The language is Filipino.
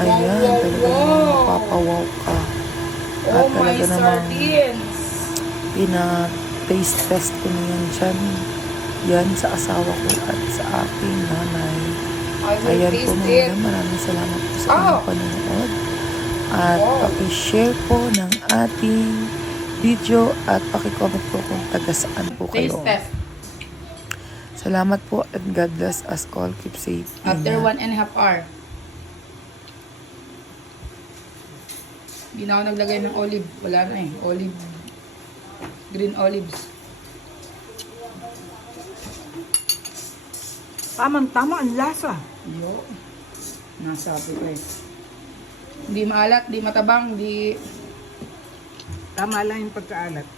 Ayan, talaga namang mapapawaw ka. At talaga namang pina-taste test ko na yan dyan. Yan sa asawa ko at sa aking nanay. Ayan po mga maraming salamat po sa inyong panonood. At paki-share po ng ating video at paki-comment po kung taga saan po kayo. Salamat po and God bless us all. Keep safe. After 1.5 hour. Hindi na ako naglagay ng olive. Wala na eh. Olive. Green olives. Tamang-tama ang lasa. Yo. Nasabi ko eh. Hindi maalat, di matabang, di... Tama lang yung pagkaalat.